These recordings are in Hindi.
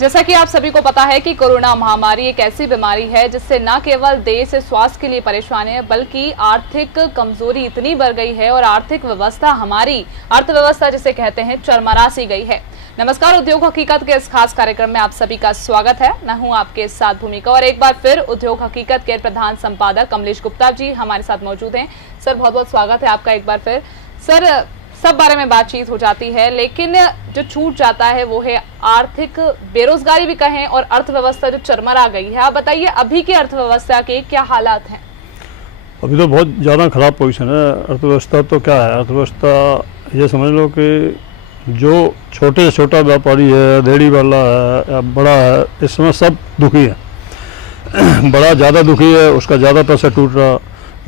जैसा कि आप सभी को पता है कि कोरोना महामारी एक ऐसी बीमारी है जिससे न केवल देश स्वास्थ्य के लिए परेशान है बल्कि आर्थिक कमजोरी इतनी बढ़ गई है और आर्थिक व्यवस्था, हमारी अर्थव्यवस्था जिसे कहते हैं, चरमरा सी गई है। नमस्कार, उद्योग हकीकत के इस खास कार्यक्रम में आप सभी का स्वागत है। मैं हूं आपके साथ भूमिका और एक बार फिर उद्योग हकीकत के प्रधान संपादक कमलेश गुप्ता जी हमारे साथ मौजूद हैं। सर, बहुत बहुत स्वागत है आपका एक बार फिर। सर, सब बारे में बातचीत हो जाती है लेकिन जो छूट जाता है वो है आर्थिक बेरोजगारी भी कहें और अर्थव्यवस्था जो चरमरा गई है। आप बताइए अभी की अर्थव्यवस्था के क्या हालात हैं? अभी तो बहुत ज़्यादा ख़राब पोजीशन है अर्थव्यवस्था। तो क्या है अर्थव्यवस्था, ये समझ लो कि जो छोटे से छोटा व्यापारी है, रेहड़ी वाला है या बड़ा है, इस समय सब दुखी है। बड़ा ज़्यादा दुखी है, उसका ज़्यादा पैसा टूट रहा।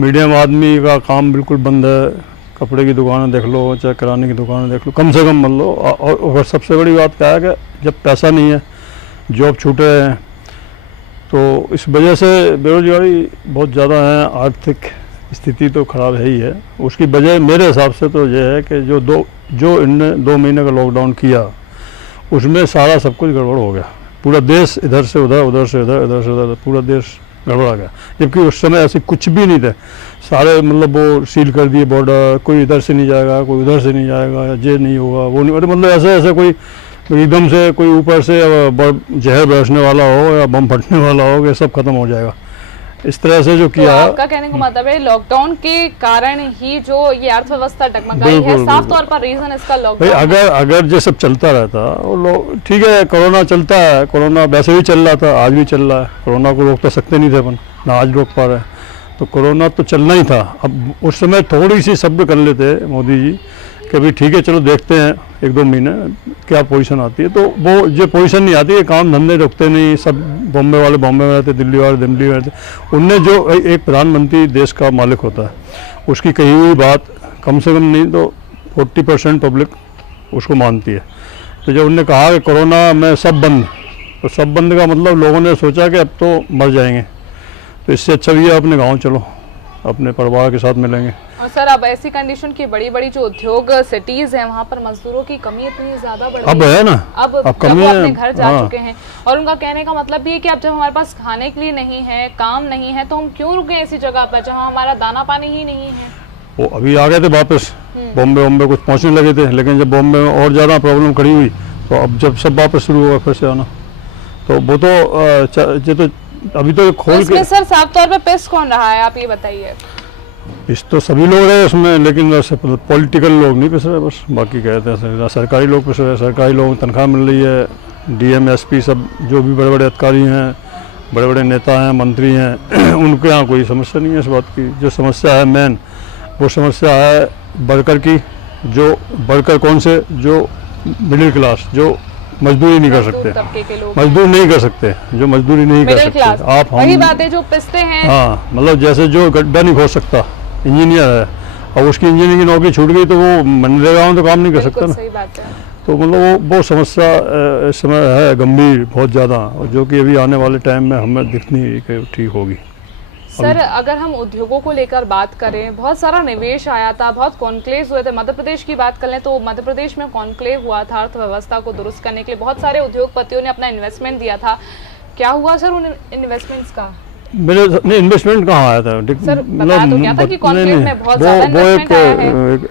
मीडियम आदमी का काम बिल्कुल बंद है। कपड़े की दुकानें देख लो, चाहे किराने की दुकानें देख लो, कम से कम मान लो। और सबसे बड़ी बात क्या है कि जब पैसा नहीं है, जॉब छूटे हैं, तो इस वजह से बेरोजगारी बहुत ज़्यादा है। आर्थिक स्थिति तो ख़राब है ही है। उसकी वजह मेरे हिसाब से तो ये है कि जो इनने 2 महीने का लॉकडाउन किया, उसमें सारा सब कुछ गड़बड़ हो गया। पूरा देश इधर से उधर, उधर से इधर, इधर से उधर, पूरा देश गड़बड़ा गया। जबकि उस समय ऐसे कुछ भी नहीं थे। सारे मतलब वो सील कर दिए बॉर्डर, कोई इधर से नहीं जाएगा, कोई उधर से नहीं जाएगा, ये नहीं होगा, वो नहीं, मतलब ऐसे ऐसे कोई एकदम से कोई ऊपर से जहर बरसने वाला हो या बम फटने वाला हो, ये सब खत्म हो जाएगा। इस तरह से जो किया। तो आपका कहने का मतलब है लॉकडाउन के कारण ही जो ये अर्थव्यवस्था डगमगाई है, साफ तौर पर रीजन इसका लॉकडाउन। अगर ये सब चलता रहता और ठीक है, कोरोना चलता है, कोरोना वैसे भी चल रहा था, आज भी चल रहा है। कोरोना को रोक तो सकते नहीं थे अपन, ना आज रोक पा रहे हैं। तो कोरोना तो चलना ही था। अब उस समय थोड़ी सी सब्र कर लेते मोदी जी कि भाई ठीक है, चलो देखते हैं 1-2 महीने क्या पोजीशन आती है। तो वो जो पोजीशन नहीं आती है, काम धंधे रुकते नहीं। सब बॉम्बे वाले बॉम्बे में रहते, दिल्ली वाले दिल्ली में रहते। उनने जो एक प्रधानमंत्री देश का मालिक होता है, उसकी कही हुई बात कम से कम नहीं तो 40% पब्लिक उसको मानती है। तो जब उनने कहा कि कोरोना में सब बंद, तो सब बंद का मतलब लोगों ने सोचा कि अब तो मर जाएंगे, तो इससे अच्छा भी है अपने गाँव चलो, अपने परिवार के साथ मिलेंगे। और सर, अब ऐसी कंडीशन की बड़ी बड़ी जो उद्योग सिटीज हैं, वहाँ पर मजदूरों की कमी इतनी ज्यादा बढ़ गई अब है ना, अब कमी वो है। अपने घर जा चुके हैं और उनका कहने का मतलब भी है कि अब जब हमारे पास खाने के लिए नहीं है, काम नहीं है, तो हम क्यों रुके ऐसी जगह पर जहाँ हमारा दाना पानी ही नहीं है। वो अभी आ गए थे वापस बॉम्बे कुछ पहुँचने लगे थे, लेकिन जब बॉम्बे में और ज़्यादा प्रॉब्लम खड़ी हुई, तो अब जब सब वापस शुरू हुआ फिर से आना, तो वो तो अभी तो खोल के। सर, साफ तौर पे पिस कौन रहा है, आप ये बताइए। पिस तो सभी लोग रहे उसमें, लेकिन वैसे पॉलिटिकल लोग नहीं पिस रहे, बस बाकी कहते हैं सरकारी लोग पिस रहे। सरकारी लोगों को तनख्वाह मिल रही है। डीएम एसपी सब जो भी बड़े बड़े अधिकारी हैं, बड़े बड़े नेता हैं, मंत्री हैं, उनके यहाँ कोई समस्या नहीं है इस बात की। जो समस्या है मेन, वो समस्या है वर्कर की। जो वर्कर कौन से, जो मिडिल क्लास, जो मजदूरी नहीं कर सकते, मजदूर नहीं कर सकते, जो मजदूरी नहीं कर सकते। आप वही बात है, जो पिसते हैं। हाँ, मतलब जैसे जो गड्ढा नहीं खोद सकता, इंजीनियर है, और उसकी इंजीनियर की नौकरी छूट गई तो वो मनरेगा में तो काम नहीं कर सकता ना। सही बात है। तो मतलब वो समस्या इस समय है गंभीर, बहुत ज़्यादा, और जो कि अभी आने वाले टाइम में हमें दिख नहीं कि ठीक होगी। सर, अगर हम उद्योगों को लेकर बात करें, बहुत सारा निवेश आया था, बहुत कॉन्क्लेव हुए थे। मध्य प्रदेश की बात कर लें तो मध्य प्रदेश में कॉन्क्लेव हुआ था अर्थव्यवस्था को दुरुस्त करने के लिए। बहुत सारे उद्योगपतियों ने अपना इन्वेस्टमेंट दिया था। क्या हुआ सर उन इन्वेस्टमेंट्स का? मेरे नहीं, इन्वेस्टमेंट कहाँ आया था सर, बता तो क्या था कि कॉन्क्लेव में बहुत ज़्यादा इन्वेस्टमेंट आया है। एक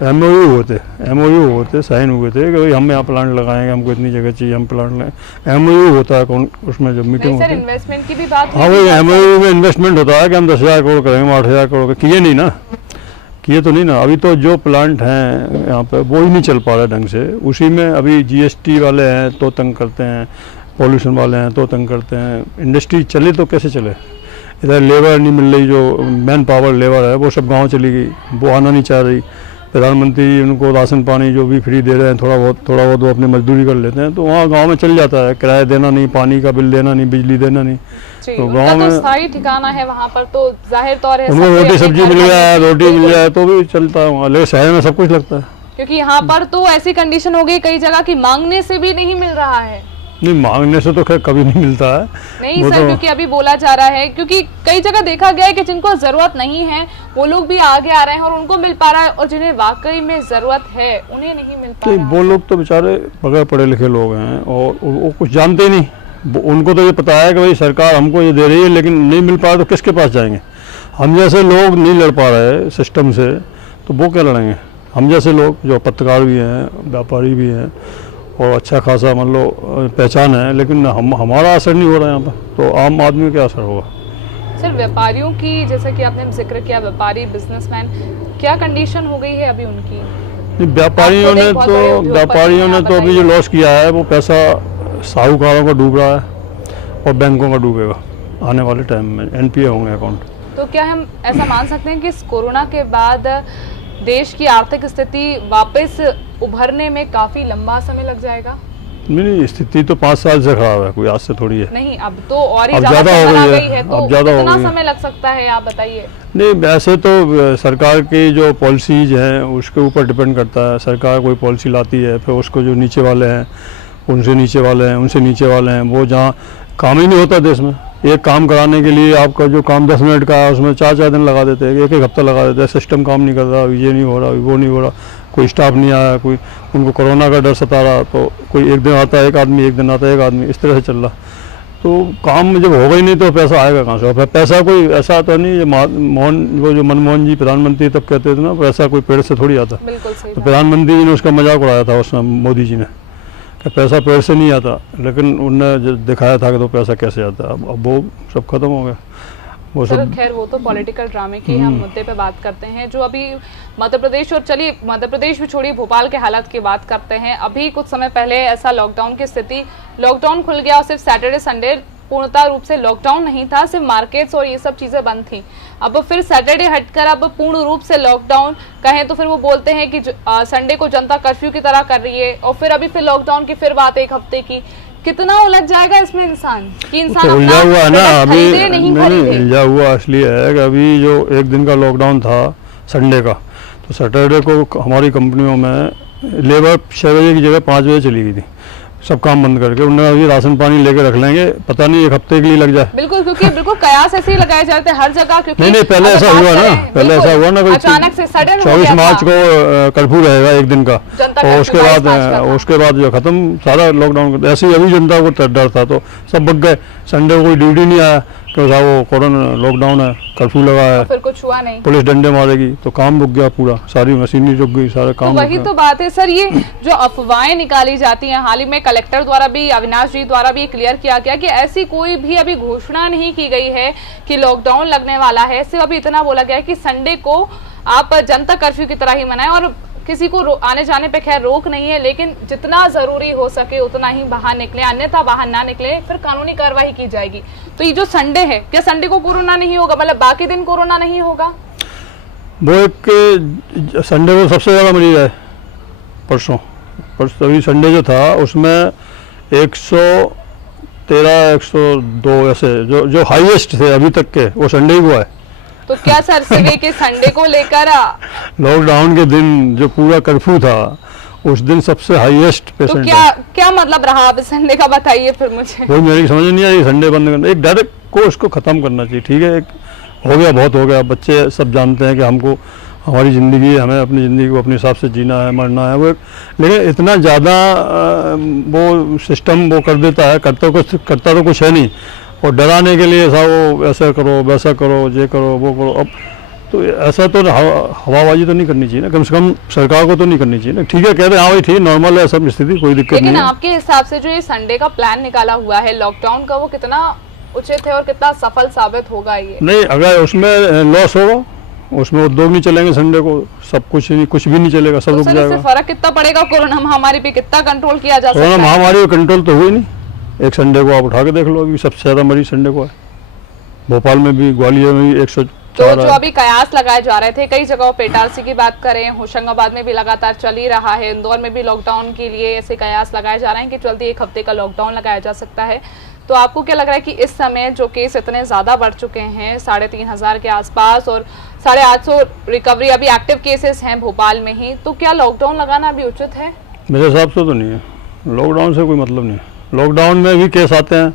एमओयू होते साइन हुए थे कि भाई हम यहाँ प्लांट लगाएंगे, हमको इतनी जगह चाहिए, हम प्लांट लगाएंगे। एमओयू होता है उसमें जब मीटिंग होती है। इन्वेस्टमेंट की भी बात। हाँ, वही एमओयू में इन्वेस्टमेंट होता है कि हम 10,000 करोड़ करेंगे, 8,000 करोड़ किए नहीं ना, किए तो नहीं ना। अभी तो जो प्लांट हैं यहाँ पे वो ही नहीं चल पा रहा ढंग से। उसी में अभी जीएसटी वाले हैं तो तंग करते हैं, पॉल्यूशन वाले हैं तो तंग करते हैं। इंडस्ट्री चले तो कैसे चले? इधर लेबर नहीं मिल रही, जो मैन पावर लेबर है वो सब गांव चली गई, वो आना नहीं चाह रही। प्रधानमंत्री उनको राशन पानी जो भी फ्री दे रहे हैं, थोड़ा बहुत वो अपनी मजदूरी कर लेते हैं, तो वहाँ गांव में चल जाता है। किराया देना नहीं, पानी का बिल देना नहीं, बिजली देना नहीं, तो गांव में स्थायी ठिकाना है वहाँ पर, तो जाहिर तौर है उनको रोटी सब्जी मिल जाए, रोटी मिल जाए तो भी चलता है वहाँ। लेकिन शहर में सब कुछ लगता है, क्योंकि यहाँ पर तो ऐसी कंडीशन हो गई कई जगह की मांगने से भी नहीं मिल रहा है। नहीं, मांगने से तो खैर कभी नहीं मिलता है। नहीं सर, क्योंकि अभी बोला जा रहा है, क्योंकि कई जगह देखा गया है कि जिनको जरूरत नहीं है वो लोग भी आगे आ रहे हैं और उनको मिल पा रहा है, और जिन्हें वाकई में जरूरत है उन्हें नहीं मिल पा रहा है। वो लोग तो बेचारे बगैर पढ़े लिखे लोग हैं और वो कुछ जानते नहीं उनको तो ये पता है कि भाई सरकार हमको ये दे रही है, लेकिन नहीं मिल पा रहा तो किसके पास जाएंगे? हम जैसे लोग नहीं लड़ पा रहे सिस्टम से, तो वो क्या लड़ेंगे? हम जैसे लोग जो पत्रकार भी हैं, व्यापारी भी हैं और अच्छा खासा मान लो पहचान है, लेकिन हमारा असर नहीं हो रहा है यहाँ पर, तो आम आदमी का क्या असर होगा? सर व्यापारियों की, जैसा कि आपने जिक्र किया, व्यापारी बिजनेसमैन, क्या कंडीशन हो गई है अभी उनकी? व्यापारियों ने तो अभी जो लॉस किया है वो पैसा साहूकारों का डूब रहा है और बैंकों का डूबेगा आने वाले टाइम में, एनपीए होंगे अकाउंट। तो क्या हम ऐसा मान सकते हैं कि इस कोरोना के बाद देश की आर्थिक स्थिति वापस उभरने में काफी लंबा समय लग जाएगा? नहीं, स्थिति तो 5 साल से खराब है, कोई आज से थोड़ी है। नहीं, अब तो और ही ज़्यादा हो गई है, तो अब ज़्यादा कितना समय लग सकता है आप बताइए? नहीं, वैसे तो सरकार की जो पॉलिसीज हैं उसके ऊपर डिपेंड करता है। सरकार कोई पॉलिसी लाती है, फिर उसको जो नीचे वाले हैं, उनसे नीचे वाले हैं, उनसे नीचे वाले हैं, वो जहाँ काम ही नहीं होता देश में, एक काम कराने के लिए आपका जो काम 10 मिनट का है उसमें 4-4 दिन लगा देते हैं, एक हफ्ता लगा देते हैं। सिस्टम काम नहीं कर रहा, ये नहीं हो रहा, वो नहीं हो रहा, कोई स्टाफ नहीं आया, कोई उनको कोरोना का डर सता रहा, तो कोई एक दिन आता है एक आदमी, एक दिन आता है एक आदमी, इस तरह से चल रहा। तो काम जब होगा ही नहीं तो पैसा आएगा कहाँ से? और पैसा कोई ऐसा तो नहीं, वो जो मनमोहन जी प्रधानमंत्री तब कहते थे ना, पैसा कोई पेड़ से थोड़ी आता। बिल्कुल सही। तो प्रधानमंत्री जी ने उसका मजाक उड़ाया था उस समय, मोदी जी ने, कि पैसा पेड़ से नहीं आता, लेकिन उनने दिखाया था कि तो पैसा कैसे आता। अब वो सब खत्म हो गया, वो सब। खैर वो तो पॉलिटिकल ड्रामे की हम मुद्दे पे बात करते हैं, जो अभी मध्य प्रदेश, और चलिए मध्य प्रदेश भी छोड़िए, भोपाल के हालात की बात करते हैं। अभी कुछ समय पहले ऐसा लॉकडाउन की स्थिति, लॉकडाउन खुल गया और सिर्फ सैटरडे संडे पूर्णतः रूप से लॉकडाउन नहीं था, सिर्फ मार्केट्स और ये सब चीजें बंद थी। अब फिर सैटरडे हटकर अब पूर्ण रूप से लॉकडाउन कहें तो फिर वो बोलते हैं कि संडे को जनता कर्फ्यू की तरह कर रही है, और फिर अभी फिर लॉकडाउन की फिर बात 1 हफ्ते की। कितना उलझ जाएगा इसमें इंसान कि इंसान तो उलझा हुआ है ना अभी। नहीं उलझा हुआ इसलिए है कि अभी जो 1 दिन का लॉकडाउन था संडे का, तो सैटरडे को हमारी कंपनियों में लेबर 6 बजे की जगह 5 बजे चली गई थी, सब काम बंद करके। उन्होंने अभी राशन पानी लेके रख लेंगे, पता नहीं 1 हफ्ते के लिए लग जाए। बिल्कुल, क्योंकि बिल्कुल कयास ऐसे ही लगाए जाते हैं हर जगह, क्योंकि नहीं पहले ऐसा हुआ ना, पहले ऐसा हुआ ना, कोई अचानक से सडन 24 मार्च को कर्फ्यू रहेगा 1 दिन का, और उसके बाद जो खत्म सारा लॉकडाउन। ऐसे ही अभी जनता को डर था तो सब भग गए, संडे को कोई ड्यूटी नहीं आया तो वो कोरोना लॉकडाउन है, कर्फ्यू लगा है, फिर कुछ हुआ नहीं, पुलिस डंडे मारेगी, तो काम रुक गया पूरा, सारी मशीनरी रुक गई, सारा काम। तो वही तो बात है सर, ये जो अफवाहें निकाली जाती हैं, हाल ही में कलेक्टर द्वारा भी, अविनाश जी द्वारा भी क्लियर किया गया कि ऐसी कोई भी अभी घोषणा नहीं की गई है कि लॉकडाउन लगने वाला है। सिर्फ अभी इतना बोला गया है कि संडे को आप जनता कर्फ्यू की तरह ही मनाएं, और किसी को आने जाने पे खैर रोक नहीं है, लेकिन जितना जरूरी हो सके उतना ही बाहर निकले, अन्यथा बाहर ना निकले, फिर कानूनी कार्रवाई की जाएगी। तो ये जो संडे है, क्या संडे को कोरोना नहीं होगा, मतलब बाकी दिन कोरोना नहीं होगा? वो एक संडे को सबसे ज्यादा मरीज है, परसों अभी संडे जो था उसमें 113 102 ऐसे जो हाईएस्ट थे अभी तक के, वो संडे ही हुआ है। तो क्या सर सिवे के संडे को लेकर लॉकडाउन के दिन जो पूरा कर्फ्यू था उस दिन सबसे हाईएस्ट पेशेंट, तो क्या मतलब रहा अब संडे का, बताइए फिर मुझे। वो मेरी समझ नहीं आई, संडे बंद करना, एक डायरेक्ट को उसको खत्म करना चाहिए। ठीक है, एक हो गया, बहुत हो गया, बच्चे सब जानते हैं कि हमको हमारी ज़िंदगी, हमें अपनी ज़िंदगी को अपने हिसाब से जीना है, मरना है, वो लेकिन इतना ज़्यादा वो सिस्टम वो कर देता है, करता तो कुछ है नहीं, और डराने के लिए ऐसा वो ऐसा करो, वैसा करो, ये करो, वो करो। अब तो ऐसा तो हवाबाजी तो नहीं करनी चाहिए ना, कम से कम सरकार को तो नहीं करनी चाहिए ना। ठीक है, कह रहे हैं हाँ भाई ठीक, नॉर्मल है सब स्थिति, कोई दिक्कत नहीं है। लेकिन आपके हिसाब से जो ये संडे का प्लान निकाला हुआ है लॉकडाउन का, वो कितना उचित है और कितना सफल साबित होगा? ये नहीं, अगर उसमें लॉस होगा, उसमें उद्योग नहीं चलेंगे, संडे को सब कुछ भी नहीं चलेगा, सब रुक जाएगा। फर्क कितना पड़ेगा कोरोना महामारी पे, कितना कंट्रोल किया जा सकता है? कोरोना महामारी का कंट्रोल तो हुई नहीं, एक संडे को आप उठा के देख लो, अभी सबसे ज्यादा मरीज संडे को है, भोपाल में भी, ग्वालियर में भी 104। तो जो अभी कयास लगाए जा रहे थे कई जगहों पे, इटारसी की बात करें, होशंगाबाद में भी लगातार चल ही रहा है, इंदौर में भी लॉकडाउन के लिए ऐसे कयास लगाए जा रहे हैं कि जल्दी 1 हफ्ते का लॉकडाउन लगाया जा सकता है। तो आपको क्या लग रहा है कि इस समय जो केस इतने ज्यादा बढ़ चुके हैं 3500 के आसपास, और 850 रिकवरी अभी एक्टिव केसेस हैं भोपाल में ही, तो क्या लॉकडाउन लगाना अभी उचित है? मेरे हिसाब से तो नहीं है, लॉकडाउन से कोई मतलब नहीं है। लॉकडाउन में भी केस आते हैं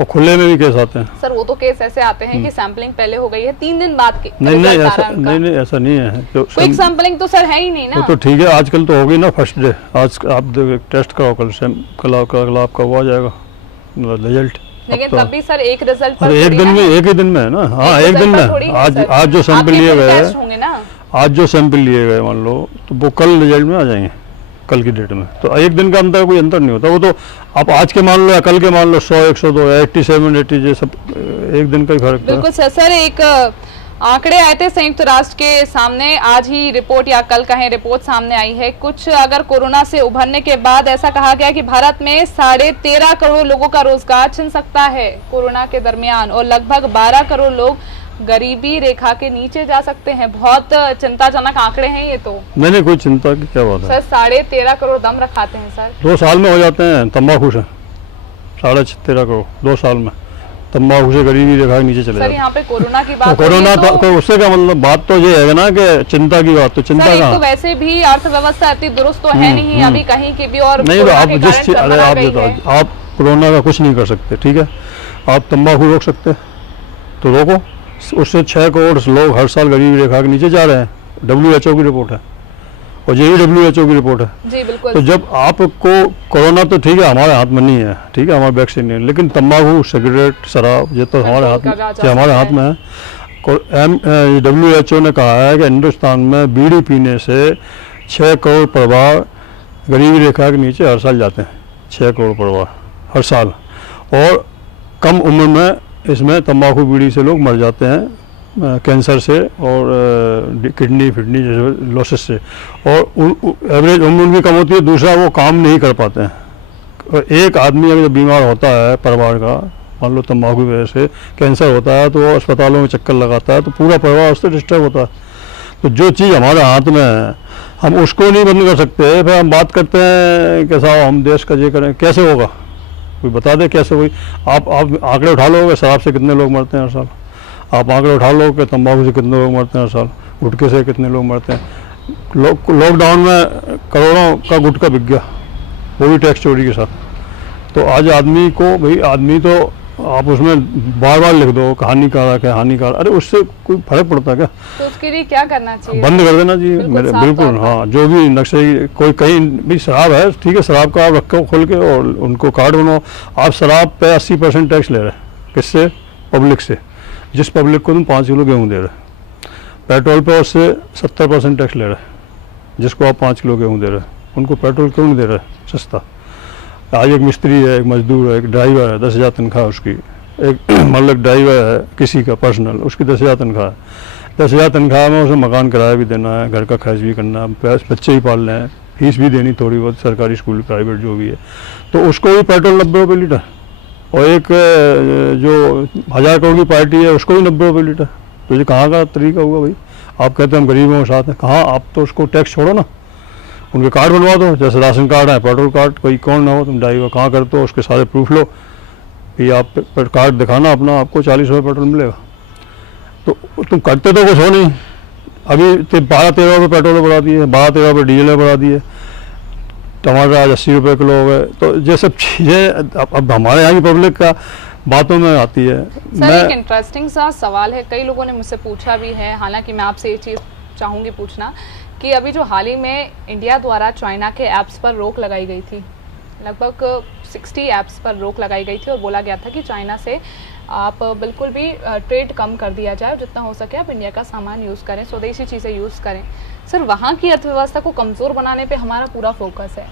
और खुले में भी केस आते हैं। सर वो तो केस ऐसे आते हैं कि सैंपलिंग पहले हो गई है, 3 दिन बाद के नहीं ऐसा नहीं है, तो क्विक सैंपलिंग तो सर है ही नहीं ना। तो ठीक है, आजकल तो होगी ना फर्स्ट डे, आज आप टेस्ट कराओ, कल आपका वो आ जाएगा। रिजल्ट। लेकिन तब भी सर एक रिजल्ट पर अरे एक दिन में, एक ही दिन में है ना। हाँ एक दिन में, आज जो सैंपल लिए गए, आज जो सैंपल लिए गए मान लो, तो वो कल रिजल्ट में आ जाएंगे, कल की डेट में। तो एक दिन का अंतर कोई अंतर नहीं होता। वो तो आप आज के मान लो या कल के मान लो 100, 102, 87, 80 ये सब एक दिन का ही फर्क। बिल्कुल सर, एक आंकड़े आए थे संयुक्त राष्ट्र के सामने, आज ही रिपोर्ट या कल कहें रिपोर्ट सामने आई है। कुछ अगर कोरोना से उभरने के बाद ऐसा कहा गया कि भारत में 13.5 करोड़ लोगों का रोजगार छिन सकता है कोरोना के दरमियान, और लगभग 12 करोड़ लोग गरीबी रेखा के नीचे जा सकते हैं। बहुत चिंताजनक आंकड़े हैं ये तो। मैंने कोई चिंता की क्या बात है सर, 13.5 करोड़ दम रखाते हैं सर। 2 साल में हो जाते हैं तंबाकू से 13.5 करोड़ 2 साल में तंबाकू से गरीबी रेखा के नीचे चले जाते। यहाँ पे कोरोना की बात, तो कोरोना तो उससे क्या मतलब, बात तो ये है ना कि चिंता की बात, तो चिंता कहाँ। तो वैसे भी अर्थव्यवस्था इतनी दुरुस्त तो है नहीं अभी कहीं की भी, और नहीं तो आप जिस चीज, अरे आप बताओ, आप कोरोना का कुछ नहीं कर सकते, ठीक है, आप तंबाकू रोक सकते तो रोको। उससे 6 करोड़ लोग हर साल गरीबी रेखा के नीचे जा रहे हैं, WHO की रिपोर्ट है, और ये भी WHO की रिपोर्ट है। जी बिल्कुल। तो जब आपको कोरोना तो ठीक है हमारे हाथ में नहीं है, ठीक है, हमारे वैक्सीन नहीं है, लेकिन तंबाकू, सिगरेट, शराब ये तो हमारे हाथ में है। WHO ने कहा है कि हिंदुस्तान में बीड़ी पीने से 6 करोड़ परिवार गरीबी रेखा के नीचे हर साल जाते हैं, 6 करोड़ परिवार हर साल, और कम उम्र में इसमें तंबाकू बीड़ी से लोग मर जाते हैं, कैंसर से और किडनी फिडनी जैसे लॉसेस से, और एवरेज उम्र उनकी कम होती है। दूसरा, वो काम नहीं कर पाते हैं। और एक आदमी अगर बीमार होता है परिवार का, मान लो तंबाकू की वजह से कैंसर होता है, तो वो अस्पतालों में चक्कर लगाता है, तो पूरा परिवार उससे डिस्टर्ब होता है। तो जो चीज़ हमारे हाथ में है हम उसको नहीं बंद कर सकते। फिर हम बात करते हैं कि साहब हम देश का ये करें, कैसे होगा, कोई बता दे कैसे हुई। आप आंकड़े उठा लोगे, शराब से कितने लोग मरते हैं हर साल, आप आंकड़े उठा लो कि तंबाकू से कितने लोग मरते हैं हर साल, गुटखे से कितने लोग मरते हैं। लॉकडाउन में करोड़ों का गुटखा बिक गया, वो भी टैक्स चोरी के साथ। तो आज आदमी को, भाई आदमी तो आप उसमें बार बार लिख दो हानिकारक है, हानिकारक, अरे उससे कोई फर्क पड़ता है क्या? तो उसके लिए क्या करना चाहिए? बंद कर देना चाहिए मेरे, बिल्कुल। हाँ, जो भी नक्शे, कोई कहीं भी शराब है, ठीक है, शराब का आप रखो खोल के और उनको कार्ड बनाओ। आप शराब पे 80% टैक्स ले रहे हैं, किससे? पब्लिक से। जिस पब्लिक को तुम 5 किलो गेहूँ दे रहे, पेट्रोल पे उससे 70% टैक्स ले रहे हैं, जिसको आप 5 किलो गेहूँ दे रहे हैं, उनको पेट्रोल क्यों नहीं दे रहे सस्ता? आज एक मिस्त्री है, एक मजदूर है, एक ड्राइवर है, 10,000 तनख्वाह उसकी, एक मतलब ड्राइवर है किसी का पर्सनल, उसकी 10,000 तनख्वाह है। 10,000 तनख्वाह में उसे मकान किराया भी देना है, घर का खर्च भी करना है, बच्चे ही पालने हैं, फीस भी देनी थोड़ी बहुत, सरकारी स्कूल प्राइवेट जो भी है, तो उसको भी पेट्रोल 90 रुपये लीटर, और एक जो 1000 करोड़ की पार्टी है उसको भी 90 रुपये लीटर। तो ये कहाँ का तरीका हुआ भाई? आप कहते हैं हम गरीबों के साथ हैं, कहाँ? आप तो उसको टैक्स छोड़ो ना, उनके कार्ड बनवा दो, जैसे राशन कार्ड है, पेट्रोल कार्ड, कोई कौन ना हो, तुम ड्राइवर कहाँ करते हो, उसके सारे प्रूफ लो, ये आप कार्ड दिखाना अपना, आपको 40 रुपये पेट्रोल मिलेगा। तो तुम करते तो कुछ हो नहीं। अभी 12-13 रुपये पेट्रोल बढ़ा दिए, 12-13 रुपये डीजल बढ़ा दिए, टमाटर आज 80 रुपये किलो हो गए। तो ये सब चीज़ें अब हमारे यहाँ की पब्लिक का बातों में आती है। सर, एक इंटरेस्टिंग सा सवाल है, कई लोगों ने मुझसे पूछा भी है, हालांकि मैं आपसे ये चीज़ चाहूँगी पूछना कि अभी जो हाल ही में इंडिया द्वारा चाइना के ऐप्स पर रोक लगाई गई थी, लगभग 60 ऐप्स पर रोक लगाई गई थी, और बोला गया था कि चाइना से आप बिल्कुल भी ट्रेड कम कर दिया जाए, जितना हो सके आप इंडिया का सामान यूज़ करें, स्वदेशी चीज़ें यूज़ करें। सर, वहाँ की अर्थव्यवस्था को कमज़ोर बनाने पे हमारा पूरा फोकस है।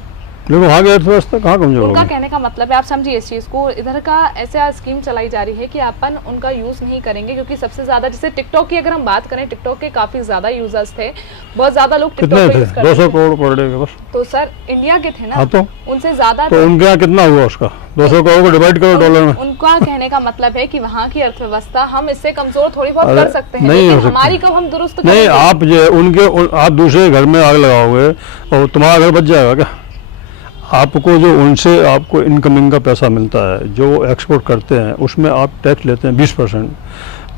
देखो वहाँ की अर्थव्यवस्था कहाँ कमजोर होगी? उनका कहने का मतलब है, आप समझिए इस चीज़ को, इधर का ऐसा स्कीम चलाई जा रही है कि अपन उनका यूज़ नहीं करेंगे, क्योंकि सबसे ज़्यादा, जैसे टिकटॉक की अगर हम बात करें, टिकटॉक के काफ़ी ज़्यादा यूजर्स थे, बहुत ज़्यादा लोग टिकटॉक पे यूज़ करते थे। 200 करोड़ पर डे के बस। तो सर, इंडिया के थे ना। हाँ, तो उनसे ज़्यादा। तो उनके यहाँ कितना हुआ उसका? 200 करोड़ को डिवाइड करो डॉलर में। उनका कहने का मतलब है कि वहाँ की अर्थव्यवस्था हम इससे कमजोर थोड़ी बहुत कर सकते हैं, लेकिन हमारी कब हम दुरुस्त करेंगे? नहीं, आप दूसरे घर में आग लगाओगे और तुम्हारा घर बच जाएगा क्या? आपको जो उनसे आपको इनकमिंग का पैसा मिलता है, जो एक्सपोर्ट करते हैं, उसमें आप टैक्स लेते हैं 20%।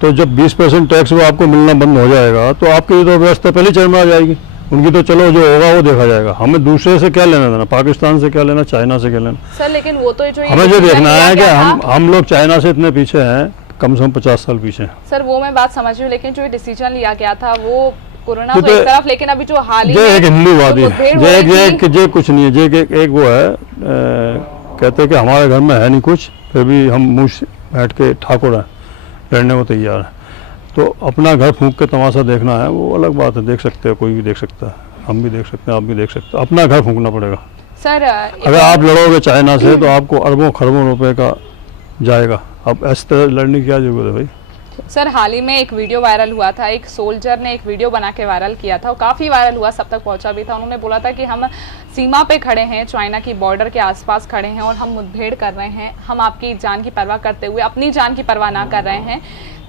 तो जब 20% टैक्स वो आपको मिलना बंद हो जाएगा, तो आपकी तो व्यवस्था पहले चरण में आ जाएगी। उनकी तो चलो जो होगा वो देखा जाएगा, हमें दूसरे से क्या लेना देना, पाकिस्तान से क्या लेना, चाइना से क्या लेना? सर, लेकिन वो तो जो हमें जो देखना है कि हम लोग चाइना से इतने पीछे हैं, कम से कम 50 साल पीछे हैं। सर, वो मैं बात समझ रही हूँ, लेकिन जो डिसीजन लिया गया था वो कोरोना तो एक तरफ, लेकिन अभी जो हाल ही में एक हिंदूवादी है, जे कुछ नहीं है, जे एक वो है कहते हैं कि हमारे घर में है नहीं कुछ, फिर भी हम मुँह से बैठ के ठाकुर हैं, लड़ने को तैयार हैं। तो अपना घर फूंक के तमाशा देखना है वो अलग बात है, देख सकते हैं, कोई भी देख सकता है, हम भी देख सकते हैं, आप भी देख सकते हैं। अपना घर फूंकना पड़ेगा सर। अगर आप लड़ोगे चाइना से तो आपको अरबों खरबों रुपए का जाएगा। अब इस तरह लड़ने की क्या जरूरत है भाई। सर हाल ही में एक वीडियो वायरल हुआ था, एक सोल्जर ने एक वीडियो बना के वायरल किया था, वो काफ़ी वायरल हुआ, सब तक पहुंचा भी था। उन्होंने बोला था कि हम सीमा पे खड़े हैं, चाइना की बॉर्डर के आसपास खड़े हैं और हम मुठभेड़ कर रहे हैं, हम आपकी जान की परवाह करते हुए अपनी जान की परवाह ना कर रहे हैं।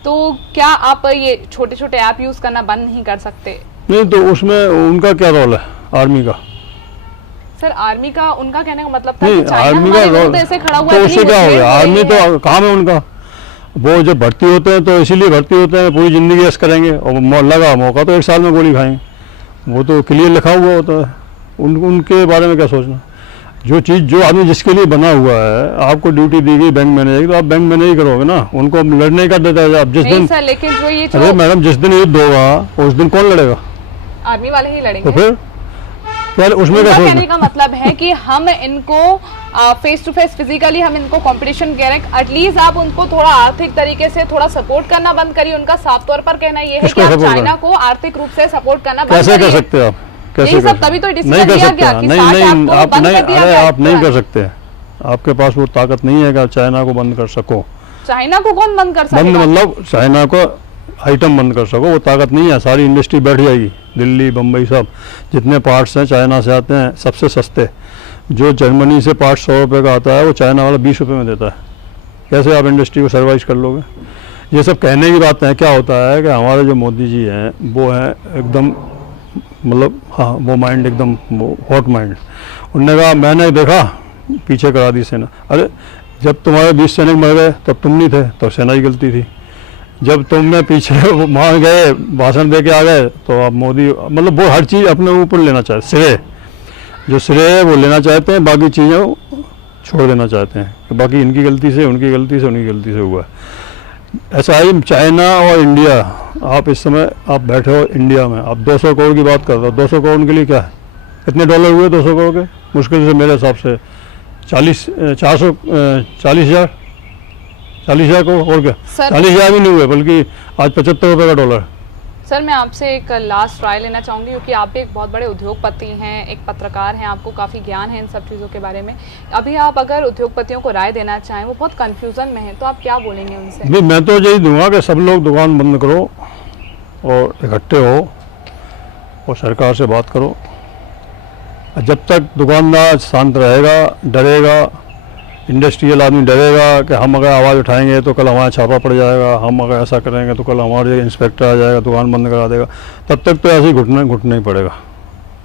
तो क्या आप ये छोटे छोटे ऐप यूज़ करना बंद नहीं कर सकते? नहीं तो उसमें उनका क्या रोल है आर्मी का? सर आर्मी का, उनका कहने का मतलब था नहीं, कि चाइना आर्मी का हमारे रोल विरुद्ध ऐसे खड़ा हुआ तो है, उससे इतनी क्या हो मुठभेड़ गया? हो रही आर्मी है। तो काम है उनका, वो जब भर्ती होते हैं तो इसीलिए भर्ती होते हैं, पूरी ज़िंदगी ऐश करेंगे और लगा मौका तो 1 साल में गोली खाएंगे, वो तो क्लियर लिखा हुआ होता है। उनके बारे में क्या सोचना। जो चीज़ जो आदमी जिसके लिए बना हुआ है, आपको ड्यूटी दी गई बैंक मैनेजर की, तो आप बैंक मैनेजर ही करोगे ना, उनको लड़ने का देता है। आप जिस दिन सर लेकिन जो ये अरे मैडम जिस दिन युद्ध होगा उस दिन कौन लड़ेगा? आर्मी वाले ही लड़ेंगे। तो फिर उसमें क्या कहने सोचना। का मतलब है कि हम इनको फेस टू फेस फिजिकली हम इनको कंपटीशन कह रहे हैं, एटलीस्ट आप उनको थोड़ा आर्थिक तरीके से थोड़ा सपोर्ट करना बंद करिए। उनका साफ तौर पर कहना ये है कि आप चाइना को आर्थिक रूप से सपोर्ट करना बंद कैसे करिए। कर सकते हैं आप? कैसे सब तभी तो नहीं डिसीजन कर लिया सकते गया हैं। कि नहीं 60 नहीं आपको आप बंद नहीं, कर दिया अरे गया। आप नहीं कर सकते, आपके पास वो ताकत नहीं है कि चाइना को बंद कर सको। चाइना को कौन बंद कर बंद सकेगा? मतलब चाइना को आइटम बंद कर सको, वो ताकत नहीं है। सारी इंडस्ट्री बैठ जाएगी, दिल्ली बम्बई सब जितने पार्ट्स हैं चाइना से आते हैं, सबसे सस्ते। जो जर्मनी से पार्ट 100 रुपये का आता है वो चाइना वाला 20 रुपये में देता है। कैसे आप इंडस्ट्री को सर्वाइव कर लोगे? ये सब कहने की बात है। क्या होता है कि हमारे जो मोदी जी हैं वो हैं एकदम, मतलब हाँ वो माइंड एकदम वो हॉट माइंड। उन्होंने कहा मैंने देखा पीछे करा दी सेना। अरे जब तुम्हारे 20 सैनिक मर गए तब तुम नहीं थे, तो सेना की गलती थी। जब तुमने पीछे वहाँ गए भाषण दे के आ गए तो अब मोदी, मतलब वो हर चीज़ अपने ऊपर लेना चाहते, श्रेय जो श्रेय है वो लेना चाहते हैं, बाकी चीज़ें छोड़ देना चाहते हैं कि बाकी इनकी गलती से, उनकी गलती से, उनकी गलती से हुआ है। ऐसा ही चाइना और इंडिया, आप इस समय आप बैठे हो इंडिया में, आप 200 करोड़ की बात कर रहे हो। 200 करोड़ के लिए क्या है? कितने डॉलर हुए 200 करोड़ के? मुश्किल से मेरे हिसाब से 40,000 करोड़ और क्या, 40,000 भी नहीं हुए, बल्कि आज 75 रुपये का डॉलर। सर मैं आपसे एक लास्ट राय लेना चाहूँगी, क्योंकि आप भी एक बहुत बड़े उद्योगपति हैं, एक पत्रकार हैं, आपको काफ़ी ज्ञान है इन सब चीज़ों के बारे में। अभी आप अगर उद्योगपतियों को राय देना चाहें, वो बहुत कंफ्यूजन में है, तो आप क्या बोलेंगे उनसे? नहीं, मैं तो यही दूंगा कि सब लोग दुकान बंद करो और इकट्ठे हो और सरकार से बात करो। जब तक दुकानदार शांत रहेगा, डरेगा, इंडस्ट्रियल आदमी डरेगा कि हम अगर आवाज़ उठाएंगे तो कल हमारा छापा पड़ जाएगा, हम अगर ऐसा करेंगे तो कल हमारे इंस्पेक्टर आ जाएगा, दुकान बंद करा देगा, तब तक तो ऐसे ही घुटना ही पड़ेगा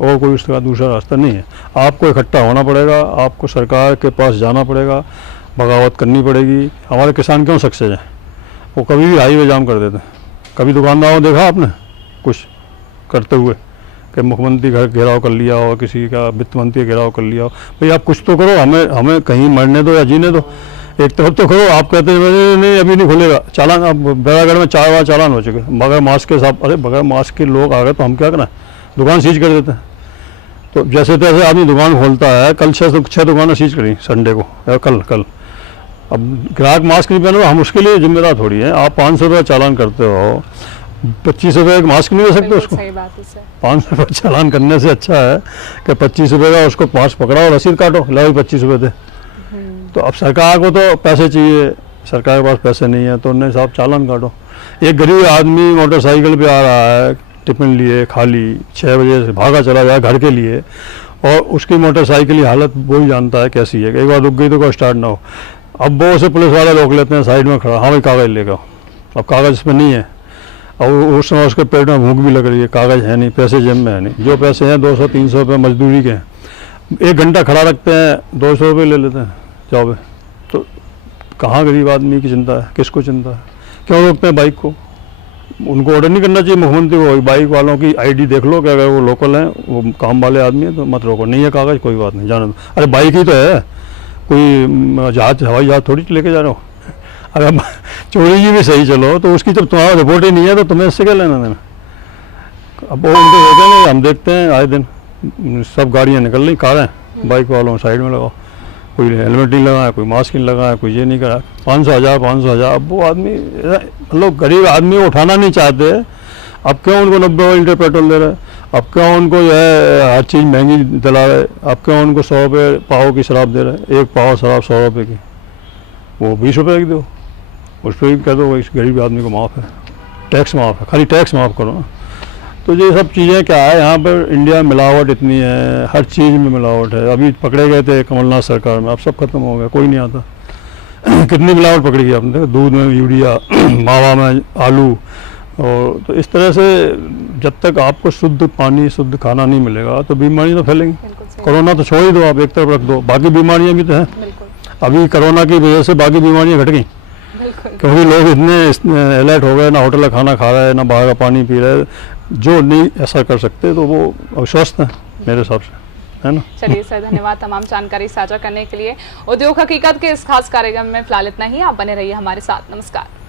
और कोई उसका दूसरा रास्ता नहीं है। आपको इकट्ठा होना पड़ेगा, आपको सरकार के पास जाना पड़ेगा, बगावत करनी पड़ेगी। हमारे किसान क्यों सक्सेस हैं? वो कभी भी हाईवे जाम कर देते हैं। कभी दुकानदारों देखा आपने कुछ करते हुए कि मुख्यमंत्री घर घेराव कर लिया हो, किसी का वित्त मंत्री घेराव कर लिया हो? भाई आप कुछ तो करो, हमें कहीं मरने दो या जीने दो, एक तरफ तो करो। आप कहते हैं नहीं अभी नहीं खुलेगा, चालान। अब बैरागढ़ में 4 बार चालान हो चुके बगैर मास्क के साथ। अरे बगैर मास्क के लोग आ गए तो हम क्या करें? दुकान सीज कर देते हैं। तो जैसे तैसे आदमी दुकान खोलता है। कल 6 दुकानें सीज करी संडे को, या कल। अब ग्राहक मास्क नहीं पहने, हम उसके लिए जिम्मेदार थोड़ी है। आप 500 रुपये चालान करते हो, 25 रुपये एक मास्क नहीं दे सकते उसको। 500 रुपये चालान करने से अच्छा है कि 25 रुपये का उसको 5 पकड़ा और रसीद काटो, लो 25 रुपये दे। तो अब सरकार को तो पैसे चाहिए, सरकार के पास पैसे नहीं है, तो उन्हें साहब चालान काटो। एक गरीब आदमी मोटरसाइकिल पे आ रहा है, टिफिन लिए खाली 6 बजे से भागा चला जाए घर के लिए, और उसकी मोटरसाइकिल की हालत वो ही जानता है कैसी है। एक बार रुक गई तो कोई स्टार्ट ना हो। अब वो उसे पुलिस वाले रोक लेते हैं साइड में खड़ा, हाँ भाई कागज़ लेगा। अब कागज़ इसमें नहीं है, और उस समय उसके पेट में भूख भी लग रही है, कागज़ है नहीं, पैसे जेब में है नहीं। जो पैसे हैं 200-300 रुपये मजदूरी के हैं। 1 घंटा खड़ा रखते हैं, 200 रुपये ले लेते हैं जाओ। तो कहाँ गरीब आदमी की चिंता है? किसको चिंता है? क्यों रोकते हैं बाइक को? उनको ऑर्डर नहीं करना चाहिए मुख्यमंत्री को, बाइक वालों की आईडी देख लो कि अगर वो लोकल हैं, वो काम वाले आदमी हैं तो मत रोको। नहीं है कागज़, कोई बात नहीं, जाने दो। अरे बाइक ही तो है, कोई जहाज हवाई जहाज थोड़ी लेके जा रहे हो। अगर चोरी की भी सही चलो तो उसकी जब तुम्हारा रिपोर्ट ही नहीं है तो तुम्हें इससे क्या लेना देना? अब वो उनको रोकेंगे, हम देखते हैं आए दिन सब गाड़ियाँ निकल रही, कारें, बाइक वालों साइड में लगाओ। कोई हेलमेट नहीं लगाया, कोई मास्क नहीं लगाया, कोई ये नहीं करा। 500,000 अब वो आदमी मतलब गरीब आदमी को उठाना नहीं चाहते। अब क्यों उनको 90 लीटर पेट्रोल दे रहे, अब क्यों उनको जो है हर चीज़ महंगी दिला रहे, अब क्यों उनको 100 रुपये पाव की शराब दे रहे। एक पाव शराब 100 रुपये की, वो 20 रुपये की दो, उस पर भी कह दो इस गरीब आदमी को माफ़ है, टैक्स माफ़ है, खाली टैक्स माफ़ करो ना। तो ये सब चीज़ें क्या है, यहाँ पर इंडिया में मिलावट इतनी है, हर चीज़ में मिलावट है। अभी पकड़े गए थे कमलनाथ सरकार में, अब सब खत्म हो गया, कोई नहीं आता। कितनी मिलावट पकड़ी गई आपने, दूध में यूरिया, मावा में आलू। और तो इस तरह से जब तक आपको शुद्ध पानी शुद्ध खाना नहीं मिलेगा तो बीमारियाँ तो फैलेंगी। बिल्कुल सही। कोरोना तो छोड़ ही दो, आप एक तरफ रख दो, बाकी बीमारियाँ भी तो हैं। बिल्कुल अभी कोरोना की वजह से बाकी बीमारियाँ घट गई, बिल्कुल। क्योंकि लोग इतने अलर्ट हो गए, ना होटल का खाना खा रहे हैं, ना बाहर का पानी पी रहे हैं। जो नहीं ऐसा कर सकते तो वो अस्वस्थ हैं मेरे हिसाब से, है ना। चलिए सर, धन्यवाद तमाम जानकारी साझा करने के लिए। उद्योग हकीकत के इस खास कार्यक्रम में फिलहाल इतना ही। आप बने रहिए हमारे साथ। नमस्कार।